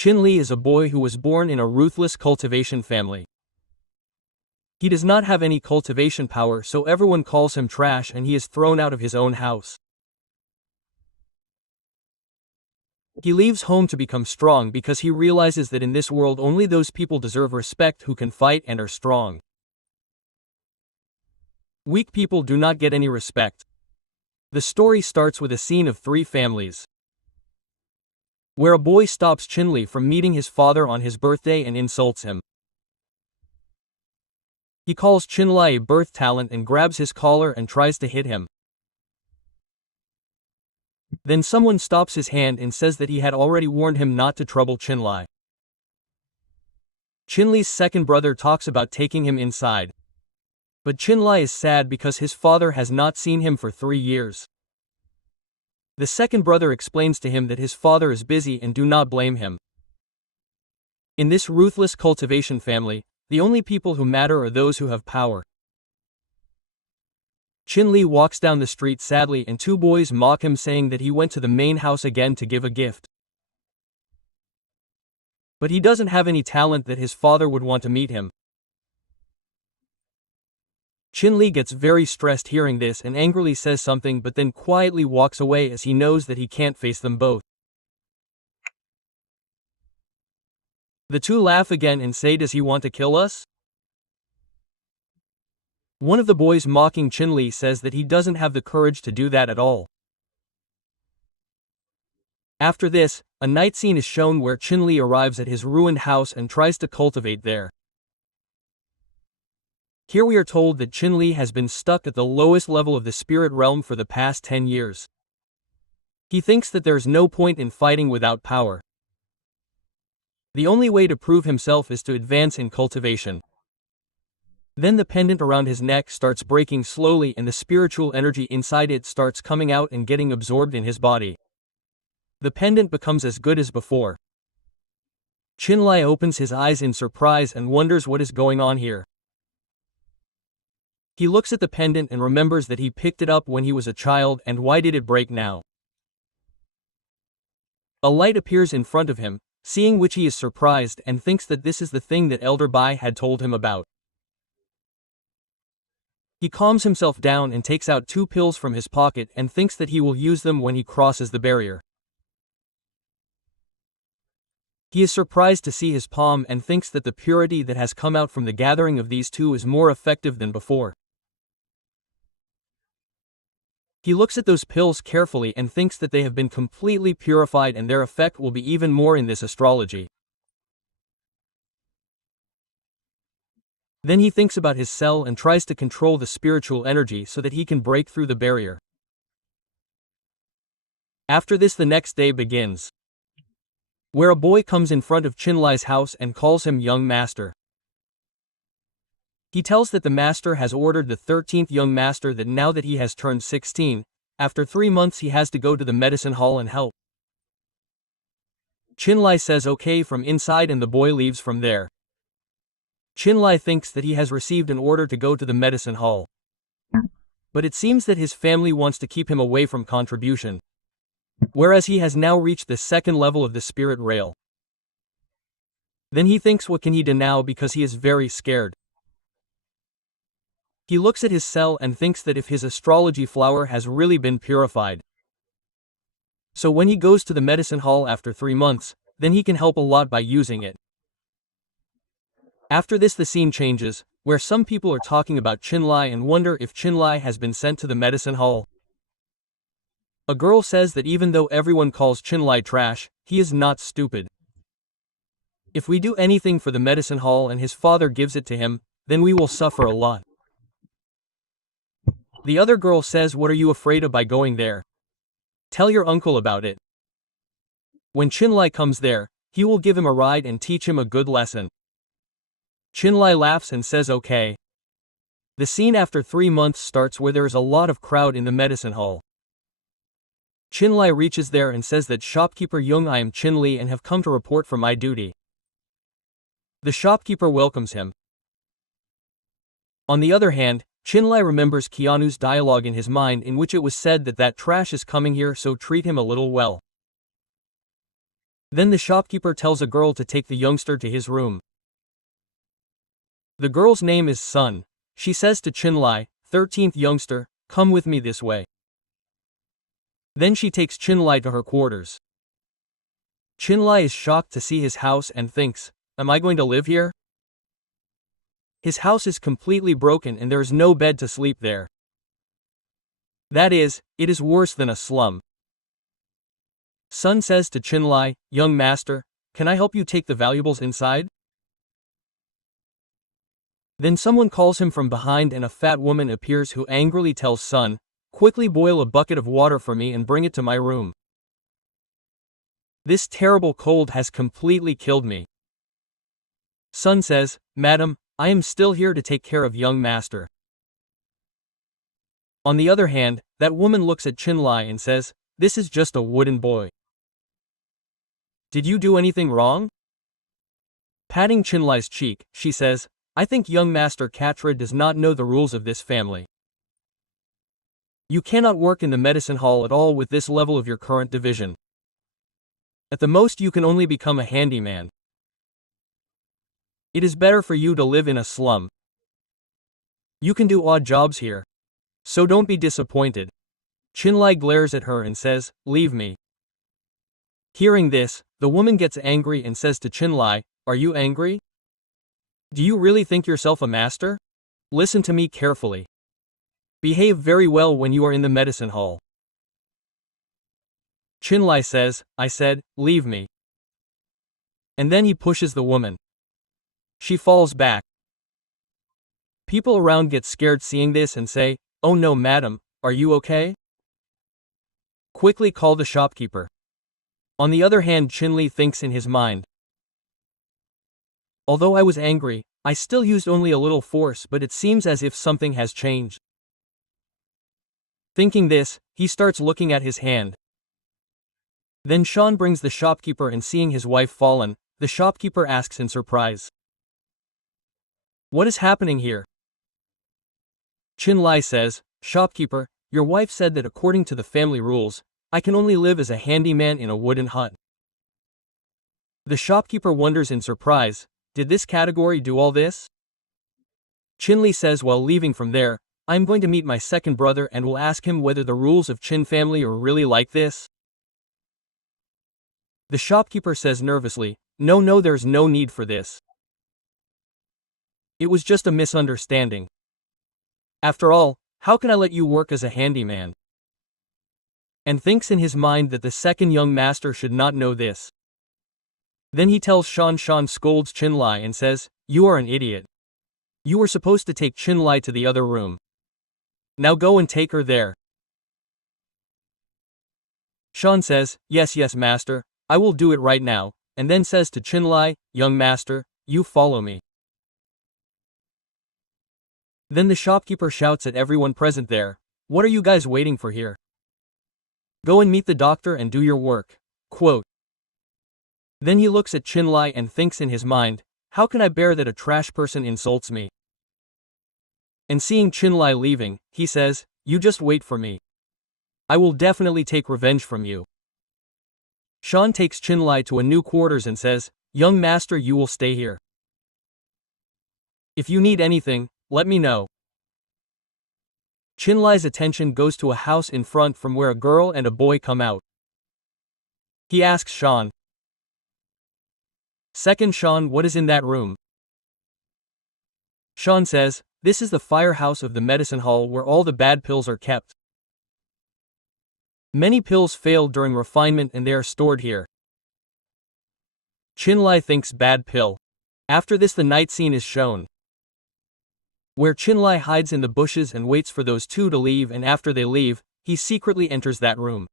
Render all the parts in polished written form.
Chin Li is a boy who was born in a ruthless cultivation family. He does not have any cultivation power, so everyone calls him trash and he is thrown out of his own house. He leaves home to become strong because he realizes that in this world only those people deserve respect who can fight and are strong. Weak people do not get any respect. The story starts with a scene of three families, where a boy stops Chin Li from meeting his father on his birthday and insults him. He calls Chin Li a birth talent and grabs his collar and tries to hit him. Then someone stops his hand and says that he had already warned him not to trouble Chin Li. Chin Li's second brother talks about taking him inside. But Chin Li is sad because his father has not seen him for 3 years. The second brother explains to him that his father is busy and do not blame him. In this ruthless cultivation family, the only people who matter are those who have power. Chin Li walks down the street sadly and two boys mock him, saying that he went to the main house again to give a gift. But he doesn't have any talent that his father would want to meet him. Chin Li gets very stressed hearing this and angrily says something, but then quietly walks away as he knows that he can't face them both. The two laugh again and say, "Does he want to kill us?" One of the boys mocking Chin Li says that he doesn't have the courage to do that at all. After this, a night scene is shown where Chin Li arrives at his ruined house and tries to cultivate there. Here we are told that Chin Li has been stuck at the lowest level of the spirit realm for the past 10 years. He thinks that there is no point in fighting without power. The only way to prove himself is to advance in cultivation. Then the pendant around his neck starts breaking slowly and the spiritual energy inside it starts coming out and getting absorbed in his body. The pendant becomes as good as before. Chin Li opens his eyes in surprise and wonders what is going on here. He looks at the pendant and remembers that he picked it up when he was a child, and why did it break now? A light appears in front of him, seeing which he is surprised and thinks that this is the thing that Elder Bai had told him about. He calms himself down and takes out 2 pills from his pocket and thinks that he will use them when he crosses the barrier. He is surprised to see his palm and thinks that the purity that has come out from the gathering of these two is more effective than before. He looks at those pills carefully and thinks that they have been completely purified and their effect will be even more in this astrology. Then he thinks about his cell and tries to control the spiritual energy so that he can break through the barrier. After this, the next day begins, where a boy comes in front of Chin Li's house and calls him young master. He tells that the master has ordered the 13th young master that now that he has turned 16, after 3 months he has to go to the medicine hall and help. Chin Li says okay from inside and the boy leaves from there. Chin Li thinks that he has received an order to go to the medicine hall. But it seems that his family wants to keep him away from contribution, whereas he has now reached the 2nd level of the spirit rail. Then he thinks what can he do now because he is very scared. He looks at his cell and thinks that if his astrology flower has really been purified, so when he goes to the medicine hall after 3 months, then he can help a lot by using it. After this the scene changes, where some people are talking about Chin Li and wonder if Chin Li has been sent to the medicine hall. A girl says that even though everyone calls Chin Li trash, he is not stupid. If we do anything for the medicine hall and his father gives it to him, then we will suffer a lot. The other girl says, "What are you afraid of by going there? Tell your uncle about it. When Chin Li comes there, he will give him a ride and teach him a good lesson." Chin Li laughs and says okay. The scene after 3 months starts where there is a lot of crowd in the medicine hall. Chin Li reaches there and says that shopkeeper Young, "I am Chin Li and have come to report for my duty." The shopkeeper welcomes him. On the other hand, Chin Li remembers Keanu's dialogue in his mind in which it was said that trash is coming here, so treat him a little well. Then the shopkeeper tells a girl to take the youngster to his room. The girl's name is Sun. She says to Chinlai, 13th youngster, come with me this way. Then she takes Chinlai to her quarters. Chinlai is shocked to see his house and thinks, am I going to live here? His house is completely broken and there is no bed to sleep there. That is, it is worse than a slum. Sun says to Chinlai, young master, can I help you take the valuables inside? Then someone calls him from behind and a fat woman appears who angrily tells Sun, quickly boil a bucket of water for me and bring it to my room. This terrible cold has completely killed me. Sun says, Madam, I am still here to take care of young master. On the other hand, that woman looks at Chinlai and says, this is just a wooden boy. Did you do anything wrong? Patting Chinlai's cheek, she says, I think young master Katra does not know the rules of this family. You cannot work in the medicine hall at all with this level of your current division. At the most you can only become a handyman. It is better for you to live in a slum. You can do odd jobs here. So don't be disappointed. Chinlai glares at her and says, leave me. Hearing this, the woman gets angry and says to Chinlai, are you angry? Do you really think yourself a master? Listen to me carefully. Behave very well when you are in the medicine hall. Chinlai says, I said, leave me. And then he pushes the woman. She falls back. People around get scared seeing this and say, oh no madam, are you okay? Quickly call the shopkeeper. On the other hand, Chinlai thinks in his mind. Although I was angry, I still used only a little force, but it seems as if something has changed. Thinking this, he starts looking at his hand. Then Sean brings the shopkeeper and seeing his wife fallen, the shopkeeper asks in surprise. What is happening here? Chinlai says, shopkeeper, your wife said that according to the family rules, I can only live as a handyman in a wooden hut. The shopkeeper wonders in surprise, did this category do all this? Chinlai says while leaving from there, I am going to meet my second brother and will ask him whether the rules of Chin family are really like this. The shopkeeper says nervously, no there's no need for this. It was just a misunderstanding. After all, how can I let you work as a handyman? And thinks in his mind that the second young master should not know this. Then he tells Sean scolds Chinlai and says, you are an idiot. You were supposed to take Chinlai to the other room. Now go and take her there. Sean says, yes master, I will do it right now, and then says to Chinlai, young master, you follow me. Then the shopkeeper shouts at everyone present there, what are you guys waiting for here? Go and meet the doctor and do your work. Quote. Then he looks at Chinlai and thinks in his mind, how can I bear that a trash person insults me? And seeing Chinlai leaving, he says, you just wait for me. I will definitely take revenge from you. Sean takes Chinlai to a new quarters and says, young master, you will stay here. If you need anything, let me know. Chinlai's attention goes to a house in front from where a girl and a boy come out. He asks Sean. Second Sean, what is in that room? Sean says, this is the firehouse of the medicine hall where all the bad pills are kept. Many pills failed during refinement and they are stored here. Chinlai thinks bad pill. After this the night scene is shown, where Chinlai hides in the bushes and waits for those two to leave, and after they leave, he secretly enters that room.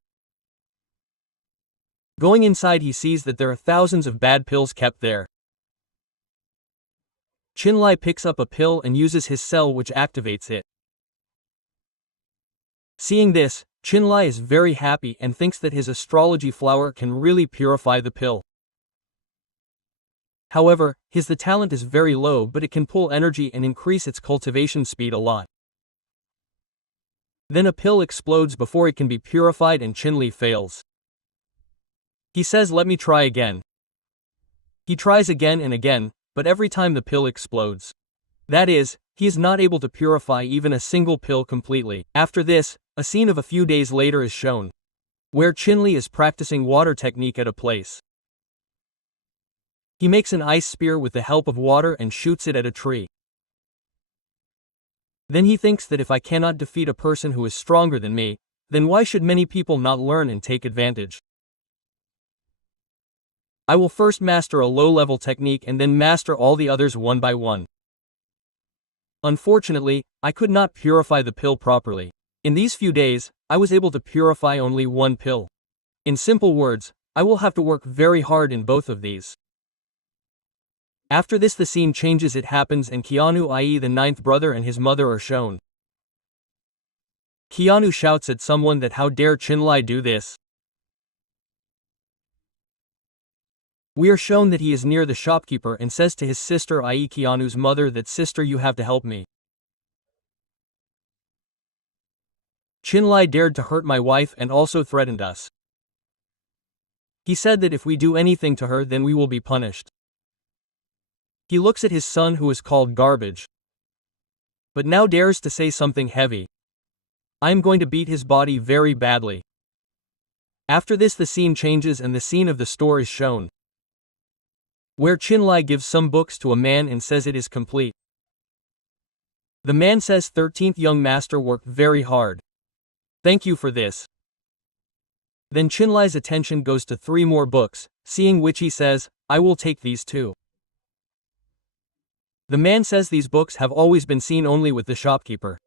Going inside he sees that there are thousands of bad pills kept there. Chinlai picks up a pill and uses his cell which activates it. Seeing this, Chinlai is very happy and thinks that his astrology flower can really purify the pill. However, the talent is very low, but it can pull energy and increase its cultivation speed a lot. Then a pill explodes before it can be purified and Chinlai fails. He says, let me try again. He tries again and again, but every time the pill explodes. That is, he is not able to purify even a single pill completely. After this, a scene of a few days later is shown, where Chinli is practicing water technique at a place. He makes an ice spear with the help of water and shoots it at a tree. Then he thinks that if I cannot defeat a person who is stronger than me, then why should many people not learn and take advantage? I will first master a low-level technique and then master all the others one by one. Unfortunately, I could not purify the pill properly. In these few days, I was able to purify only one pill. In simple words, I will have to work very hard in both of these. After this the scene changes. It happens and Keanu, i.e. the ninth brother, and his mother are shown. Keanu shouts at someone that how dare Chinli do this. We are shown that he is near the shopkeeper and says to his sister, i.e. Keanu's mother, that sister, you have to help me. Chinli dared to hurt my wife and also threatened us. He said that if we do anything to her then we will be punished. He looks at his son who is called garbage, but now dares to say something heavy. I am going to beat his body very badly. After this the scene changes and the scene of the store is shown, where Chinli gives some books to a man and says it is complete. The man says, 13th young master worked very hard. Thank you for this. Then Chinli's attention goes to 3 more books, seeing which he says, I will take these too. The man says these books have always been seen only with the shopkeeper.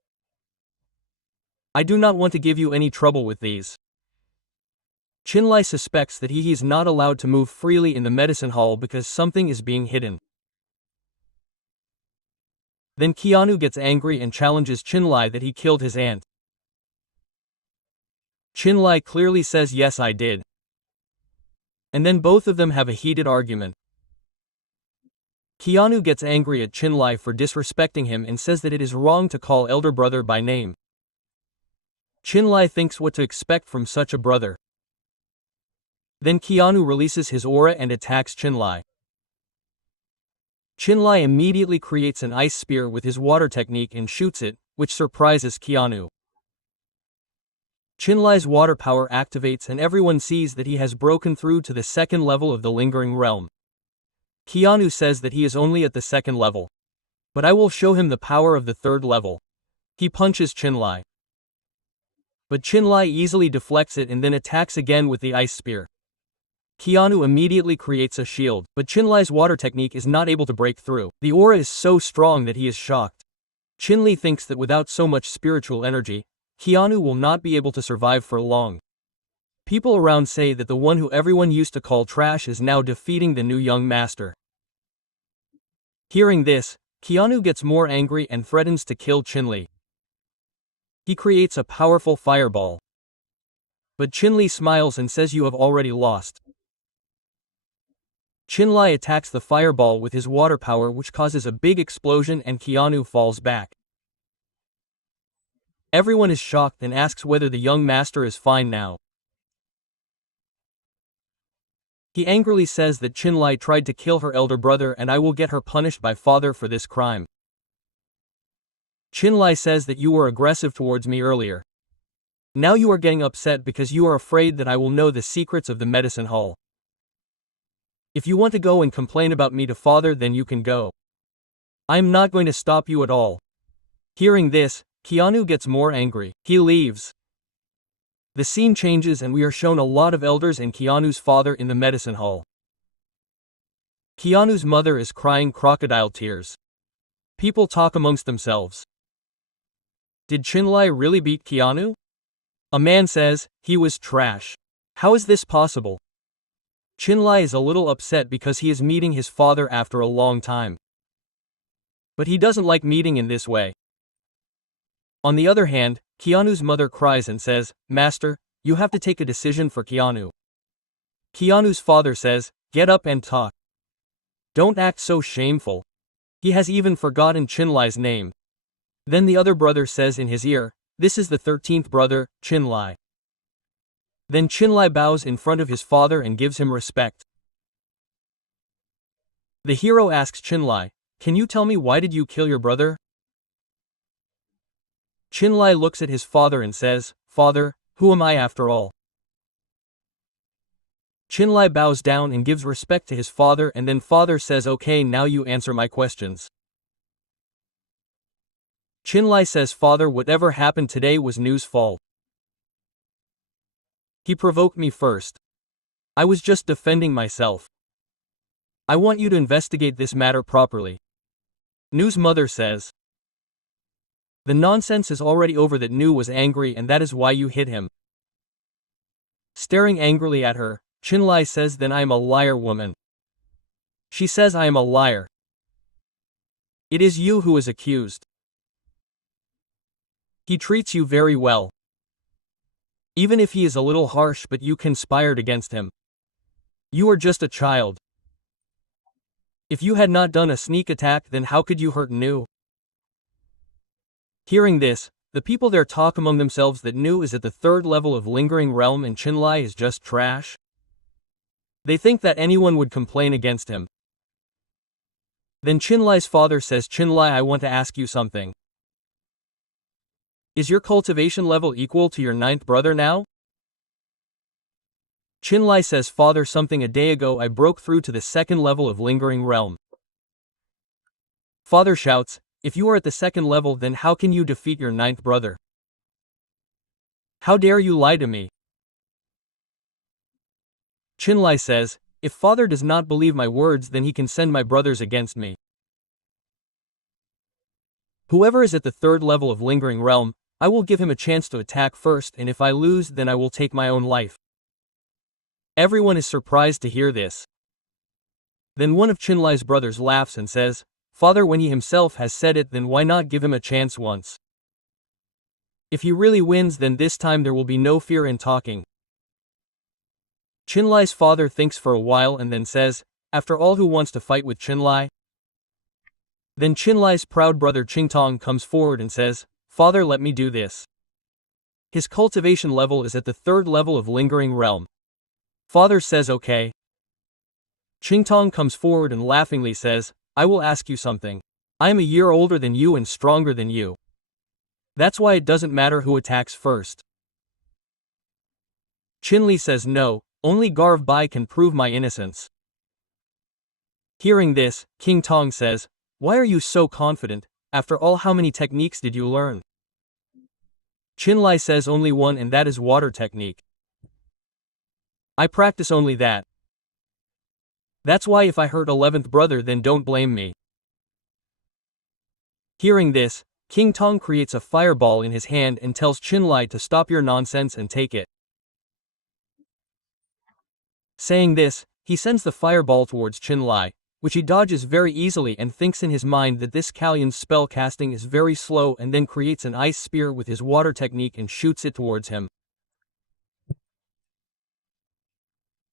I do not want to give you any trouble with these. Chinli suspects that he is not allowed to move freely in the medicine hall because something is being hidden. Then Keanu gets angry and challenges Chinli that he killed his aunt. Chinli clearly says yes, I did. And then both of them have a heated argument. Keanu gets angry at Chinli for disrespecting him and says that it is wrong to call elder brother by name. Chinli thinks what to expect from such a brother. Then Keanu releases his aura and attacks Chinli. Chinli immediately creates an ice spear with his water technique and shoots it, which surprises Keanu. Chinli's water power activates and everyone sees that he has broken through to the 2nd level of the lingering realm. Keanu says that he is only at the 2nd level. But I will show him the power of the 3rd level. He punches Chinli. But Chinli easily deflects it and then attacks again with the ice spear. Keanu immediately creates a shield, but Chinli's water technique is not able to break through. The aura is so strong that he is shocked. Chinli thinks that without so much spiritual energy, Keanu will not be able to survive for long. People around say that the one who everyone used to call trash is now defeating the new young master. Hearing this, Keanu gets more angry and threatens to kill Chinli. He creates a powerful fireball. But Chinli smiles and says, you have already lost. Chinli attacks the fireball with his water power, which causes a big explosion and Keanu falls back. Everyone is shocked and asks whether the young master is fine now. He angrily says that Chinli tried to kill her elder brother and I will get her punished by father for this crime. Chinli says that you were aggressive towards me earlier. Now you are getting upset because you are afraid that I will know the secrets of the medicine hall. If you want to go and complain about me to father, then you can go. I am not going to stop you at all. Hearing this, Keanu gets more angry. He leaves. The scene changes and we are shown a lot of elders and Keanu's father in the medicine hall. Keanu's mother is crying crocodile tears. People talk amongst themselves. Did Chinli really beat Keanu? A man says, he was trash. How is this possible? Chinli is a little upset because he is meeting his father after a long time. But he doesn't like meeting in this way. On the other hand, Keanu's mother cries and says, Master, you have to take a decision for Keanu. Keanu's father says, get up and talk. Don't act so shameful. He has even forgotten Chinli's name. Then the other brother says in his ear, this is the 13th brother, Chinli. Then Chinlai bows in front of his father and gives him respect. The hero asks Chinlai, "Can you tell me why did you kill your brother?" Chinlai looks at his father and says, "Father, who am I after all?" Chinlai bows down and gives respect to his father, and then father says, "Okay, now you answer my questions." Chinlai says, "Father, whatever happened today was Nu's fault. He provoked me first. I was just defending myself. I want you to investigate this matter properly." Nu's mother says, "The nonsense is already over that Nu was angry and that is why you hit him." Staring angrily at her, Chinlai says, "Then I am a liar, woman." She says, "I am a liar. It is you who is accused. He treats you very well. Even if he is a little harsh, but you conspired against him. You are just a child. If you had not done a sneak attack, then how could you hurt Nu?" Hearing this, the people there talk among themselves that Nu is at the 3rd level of Lingering Realm and Chinlai is just trash. They think that anyone would complain against him. Then Chinlai's father says, "Chinlai, I want to ask you something. Is your cultivation level equal to your 9th brother now?" Chinlai says, "Father, something a day ago I broke through to the 2nd level of Lingering Realm." Father shouts, "If you are at the 2nd level, then how can you defeat your 9th brother? How dare you lie to me?" Chinlai says, "If father does not believe my words, then he can send my brothers against me. Whoever is at the 3rd level of Lingering Realm, I will give him a chance to attack first, and if I lose, then I will take my own life." Everyone is surprised to hear this. Then one of Chinlai's brothers laughs and says, "Father, when he himself has said it, then why not give him a chance once? If he really wins, then this time there will be no fear in talking." Chinlai's father thinks for a while and then says, "After all, who wants to fight with Chinlai?" Then Chinlai's proud brother Qingtong comes forward and says, "Father, let me do this." His cultivation level is at the 3rd level of Lingering Realm. Father says, "Okay." Qingtong comes forward and laughingly says, "I will ask you something. I am a year older than you and stronger than you. That's why it doesn't matter who attacks first." Chinli says, "No, only Garv Bai can prove my innocence." Hearing this, King Tong says, "Why are you so confident? After all, how many techniques did you learn?" Chinlai says, "Only one, and that is water technique. I practice only that. That's why if I hurt 11th brother, then don't blame me." Hearing this, King Tong creates a fireball in his hand and tells Chinlai to stop your nonsense and take it. Saying this, he sends the fireball towards Chinlai, which he dodges very easily and thinks in his mind that this Kalyon's spell casting is very slow, and then creates an ice spear with his water technique and shoots it towards him.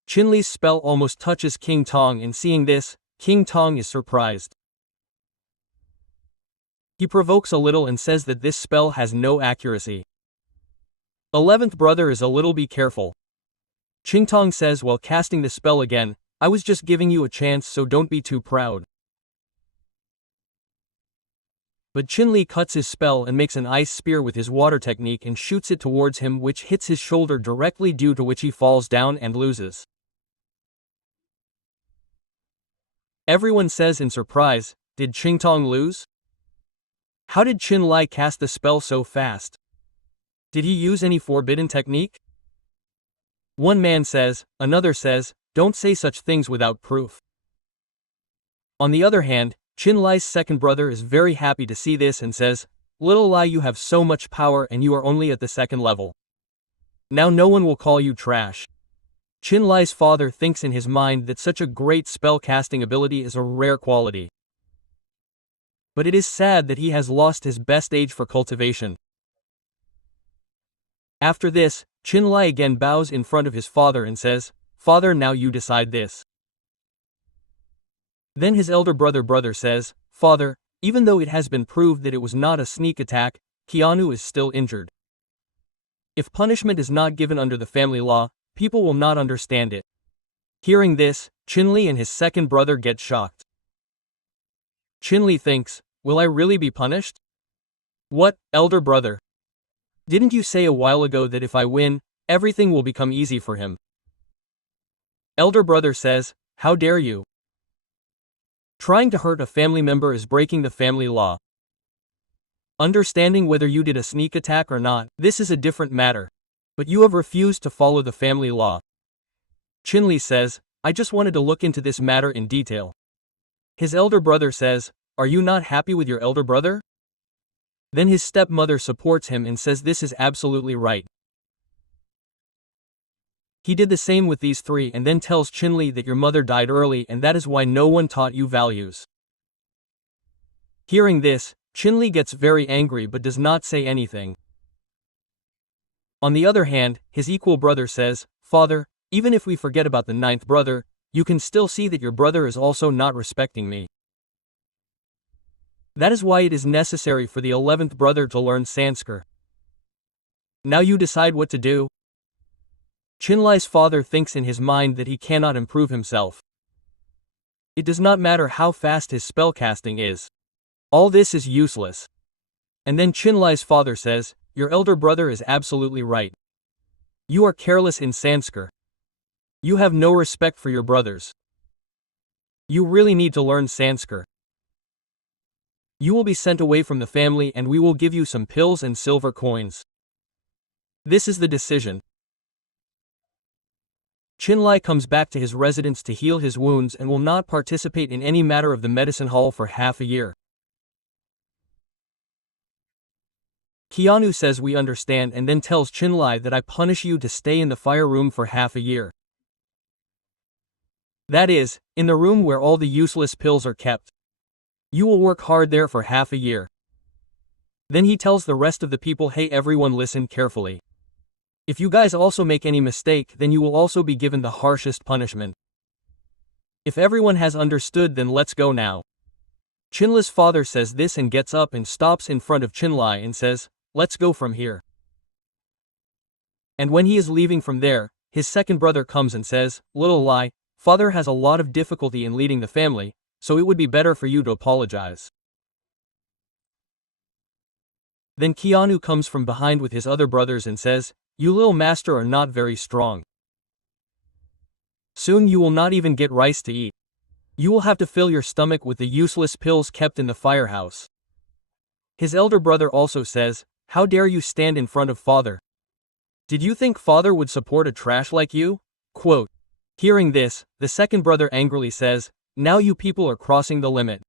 Chinli's spell almost touches King Tong, and seeing this, King Tong is surprised. He provokes a little and says that this spell has no accuracy. 11th brother is a little, be careful. Qingtong says while casting the spell again, "I was just giving you a chance, so don't be too proud." But Chinli cuts his spell and makes an ice spear with his water technique and shoots it towards him, which hits his shoulder directly, due to which he falls down and loses. Everyone says in surprise, "Did Qingtong lose? How did Chinlai cast the spell so fast? Did he use any forbidden technique?" One man says, another says, "Don't say such things without proof." On the other hand, Chinlai's 2nd brother is very happy to see this and says, "Little Lai, you have so much power and you are only at the 2nd level. Now no one will call you trash." Chinlai's father thinks in his mind that such a great spell casting ability is a rare quality. But it is sad that he has lost his best age for cultivation. After this, Chinlai again bows in front of his father and says, "Father, now you decide this." Then his elder brother says, "Father, even though it has been proved that it was not a sneak attack, Keanu is still injured. If punishment is not given under the family law, people will not understand it. Hearing this, Chinli and his second brother get shocked. Chinli thinks, will I really be punished? What, elder brother? Didn't you say a while ago that if I win, everything will become easy for him? Elder brother says, how dare you? Trying to hurt a family member is breaking the family law. Understanding whether you did a sneak attack or not, this is a different matter. But you have refused to follow the family law. Chinli says, I just wanted to look into this matter in detail. His elder brother says, are you not happy with your elder brother? Then his stepmother supports him and says this is absolutely right. He did the same with these three and then tells Chinli that your mother died early and that is why no one taught you values. Hearing this, Chinli gets very angry but does not say anything. On the other hand, his equal brother says, Father, even if we forget about the ninth brother, you can still see that your brother is also not respecting me. That is why it is necessary for the 11th brother to learn Sanskrit. Now you decide what to do. Chinli's father thinks in his mind that he cannot improve himself. It does not matter how fast his spellcasting is. All this is useless. And then Chinli's father says, your elder brother is absolutely right. You are careless in Sanskrit. You have no respect for your brothers. You really need to learn Sanskrit. You will be sent away from the family and we will give you some pills and silver coins. This is the decision. Chinli comes back to his residence to heal his wounds and will not participate in any matter of the medicine hall for half a year. Keanu says we understand and then tells Chinli that I punish you to stay in the fire room for half a year. That is, in the room where all the useless pills are kept. You will work hard there for half a year. Then he tells the rest of the people, hey everyone, listen carefully. If you guys also make any mistake, then you will also be given the harshest punishment. If everyone has understood, then let's go now. Chinli's father says this and gets up and stops in front of Chinli and says, let's go from here. And when he is leaving from there, his second brother comes and says, little Lai, father has a lot of difficulty in leading the family, so it would be better for you to apologize. Then Keanu comes from behind with his other brothers and says, you little master are not very strong. Soon you will not even get rice to eat. You will have to fill your stomach with the useless pills kept in the firehouse. His elder brother also says, how dare you stand in front of father? Did you think father would support a trash like you? Quote. Hearing this, the second brother angrily says, now you people are crossing the limit.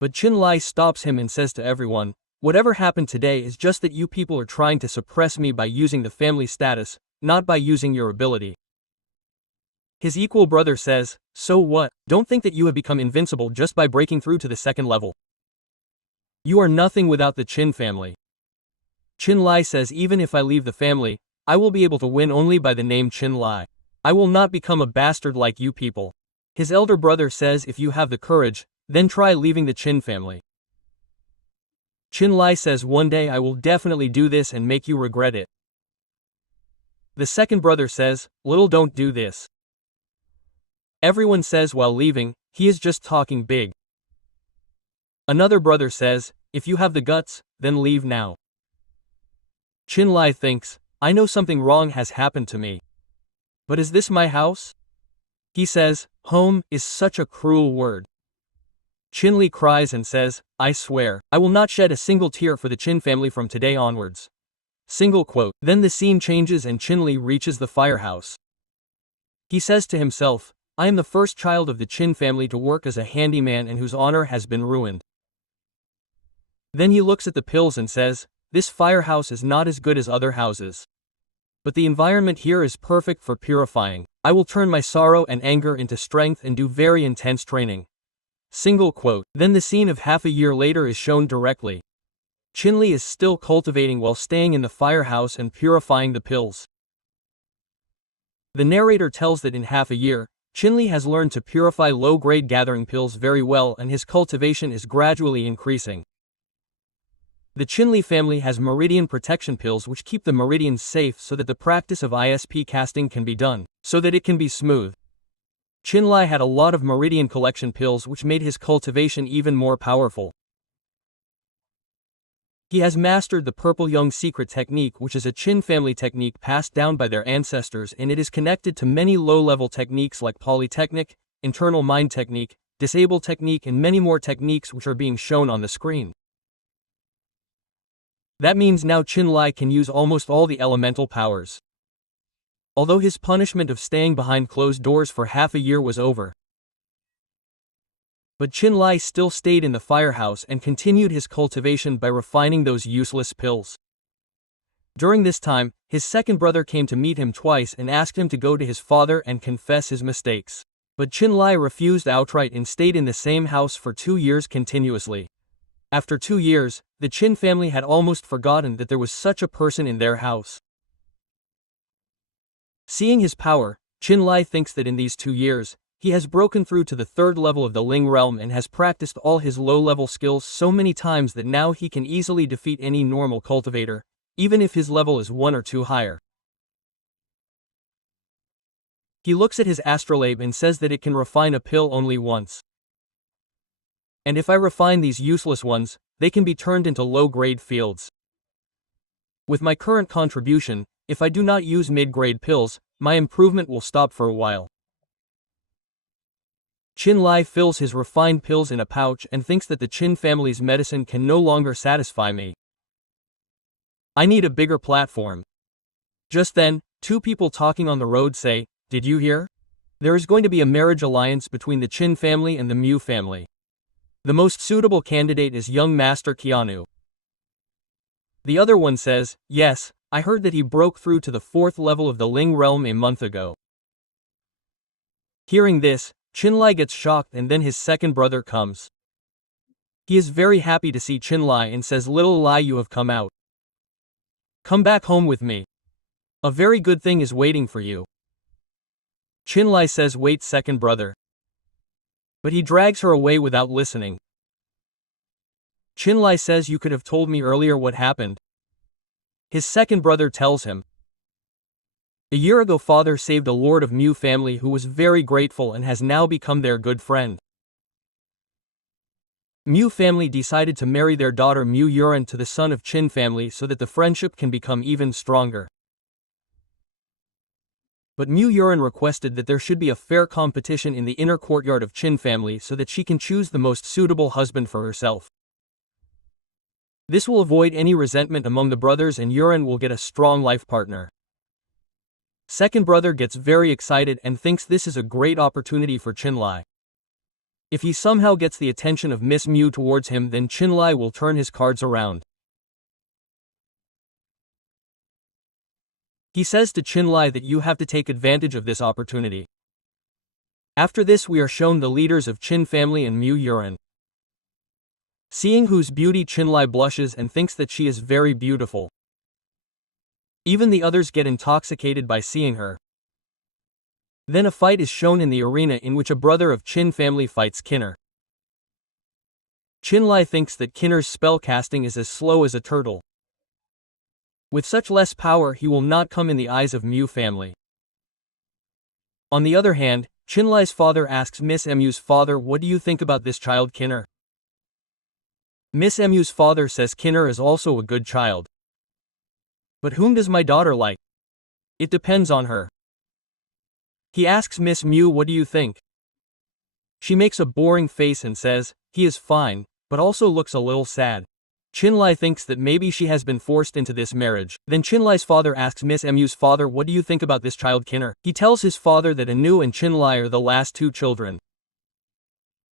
But Chinli stops him and says to everyone, whatever happened today is just that you people are trying to suppress me by using the family status, not by using your ability. His equal brother says, so what, don't think that you have become invincible just by breaking through to the second level. You are nothing without the Chin family. Chinli says even if I leave the family, I will be able to win only by the name Chinli. I will not become a bastard like you people. His elder brother says if you have the courage, then try leaving the Chin family. Chinli says one day I will definitely do this and make you regret it. The second brother says, little don't do this. Everyone says while leaving, he is just talking big. Another brother says, if you have the guts, then leave now. Chinli thinks, I know something wrong has happened to me. But is this my house? He says, home is such a cruel word. Chinli cries and says, I swear, I will not shed a single tear for the Chin family from today onwards. Single quote. Then the scene changes and Chinli reaches the firehouse. He says to himself, I am the first child of the Chin family to work as a handyman and whose honor has been ruined. Then he looks at the pills and says, this firehouse is not as good as other houses. But the environment here is perfect for purifying. I will turn my sorrow and anger into strength and do very intense training. Single quote. Then the scene of half a year later is shown directly. Chinli is still cultivating while staying in the firehouse and purifying the pills. The narrator tells that in half a year, Chinli has learned to purify low-grade gathering pills very well and his cultivation is gradually increasing. The Chinli family has meridian protection pills which keep the meridians safe so that the practice of ISP casting can be done, so that it can be smooth. Chinli had a lot of meridian collection pills which made his cultivation even more powerful. He has mastered the Purple Young Secret technique, which is a Chin family technique passed down by their ancestors, and it is connected to many low-level techniques like Polytechnic, Internal Mind Technique, Disable Technique, and many more techniques which are being shown on the screen. That means now Chinli can use almost all the elemental powers. Although his punishment of staying behind closed doors for half a year was over, but Chinli still stayed in the firehouse and continued his cultivation by refining those useless pills. During this time, his second brother came to meet him twice and asked him to go to his father and confess his mistakes. But Chinli refused outright and stayed in the same house for 2 years continuously. After 2 years, the Chin family had almost forgotten that there was such a person in their house. Seeing his power, Chinli thinks that in these 2 years, he has broken through to the 3rd level of the Ling realm and has practiced all his low-level skills so many times that now he can easily defeat any normal cultivator, even if his level is 1 or 2 higher. He looks at his astrolabe and says that it can refine a pill only once. And if I refine these useless ones, they can be turned into low-grade fields. With my current contribution, if I do not use mid-grade pills, my improvement will stop for a while. Chinli fills his refined pills in a pouch and thinks that the Chin family's medicine can no longer satisfy me. I need a bigger platform. Just then, 2 people talking on the road say, "Did you hear? There is going to be a marriage alliance between the Chin family and the Mu family. The most suitable candidate is young Master Keanu." The other one says, "Yes, I heard that he broke through to the 4th level of the Ling realm a month ago." Hearing this, Chinli gets shocked and then his second brother comes. He is very happy to see Chinli and says, "Little Lai, you have come out. Come back home with me. A very good thing is waiting for you." Chinli says, "Wait, second brother." But he drags her away without listening. Chinli says, "You could have told me earlier what happened." His second brother tells him, "A year ago father saved a lord of Mu family who was very grateful and has now become their good friend. Mu family decided to marry their daughter Mu Yuran to the son of Chin family so that the friendship can become even stronger. But Mu Yuran requested that there should be a fair competition in the inner courtyard of Chin family so that she can choose the most suitable husband for herself. This will avoid any resentment among the brothers and Yuran will get a strong life partner." Second brother gets very excited and thinks this is a great opportunity for Chinli. If he somehow gets the attention of Miss Mu towards him, then Chinli will turn his cards around. He says to Chinli that you have to take advantage of this opportunity. After this we are shown the leaders of Chin family and Mu Yuran. Seeing whose beauty, Chinli blushes and thinks that she is very beautiful. Even the others get intoxicated by seeing her. Then a fight is shown in the arena in which a brother of Chin family fights Kinner. Chinli thinks that Kinner's spell casting is as slow as a turtle. With such less power he will not come in the eyes of Mu family. On the other hand, Chinli's father asks Miss Mu's father, "What do you think about this child Kinner?" Miss Mu's father says Kinner is also a good child. "But whom does my daughter like?" "It depends on her." He asks Miss Mu, "What do you think?" She makes a boring face and says, "He is fine, but also looks a little sad." Chinli thinks that maybe she has been forced into this marriage. Then Chinli's father asks Miss Mu's father, "What do you think about this child Kinner?" He tells his father that Anu and Chinli are the last 2 children.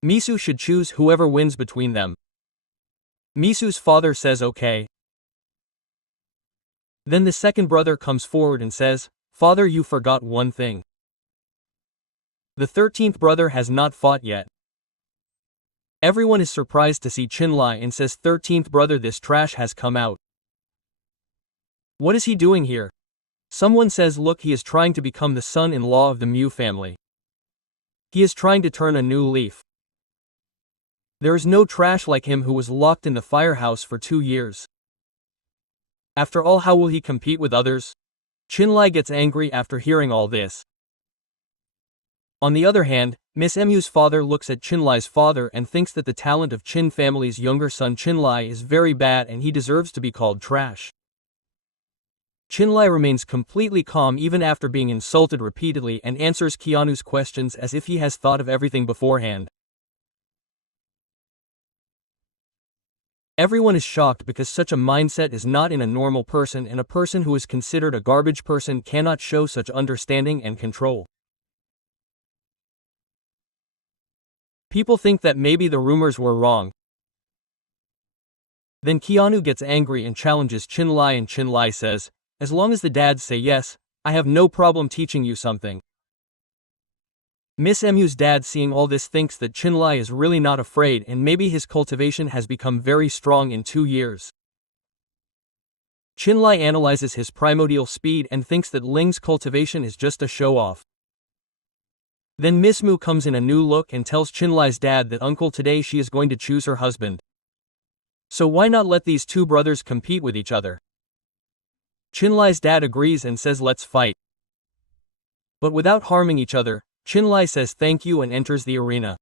Misu should choose whoever wins between them. Misu's father says okay. Then the second brother comes forward and says, "Father, you forgot one thing. The 13th brother has not fought yet." Everyone is surprised to see Chinli and says, "13th brother, this trash has come out. What is he doing here?" Someone says, "Look, he is trying to become the son-in-law of the Mu family. He is trying to turn a new leaf. There is no trash like him who was locked in the firehouse for 2 years." After all, how will he compete with others? Chinlai gets angry after hearing all this. On the other hand, Miss Mu's father looks at Chinlai's father and thinks that the talent of Chin family's younger son Chinlai is very bad and he deserves to be called trash. Chinlai remains completely calm even after being insulted repeatedly and answers Keanu's questions as if he has thought of everything beforehand. Everyone is shocked because such a mindset is not in a normal person, and a person who is considered a garbage person cannot show such understanding and control. People think that maybe the rumors were wrong. Then Keanu gets angry and challenges Chinlai, and Chinlai says, "As long as the dads say yes, I have no problem teaching you something." Miss Mu's dad, seeing all this, thinks that Chinlai is really not afraid and maybe his cultivation has become very strong in 2 years. Chinlai analyzes his primordial speed and thinks that Ling's cultivation is just a show-off. Then Miss Mu comes in a new look and tells Chinlai's dad that uncle today she is going to choose her husband. So why not let these two brothers compete with each other? Chinlai's dad agrees and says let's fight. But without harming each other, Chinlai says thank you and enters the arena.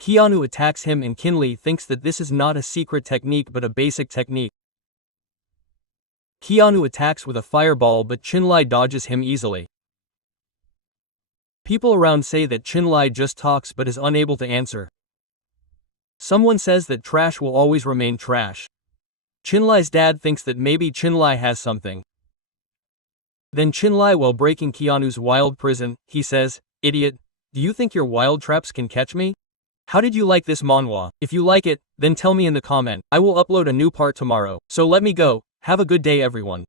Keanu attacks him and Kinley thinks that this is not a secret technique but a basic technique. Keanu attacks with a fireball but Chinlai dodges him easily. People around say that Chinlai just talks but is unable to answer. Someone says that trash will always remain trash. Chinlai's dad thinks that maybe Chinlai has something. Then Chinlai, while breaking Keanu's wild prison, he says, "Idiot, do you think your wild traps can catch me? How did you like this manhwa? If you like it, then tell me in the comment. I will upload a new part tomorrow. So let me go. Have a good day everyone."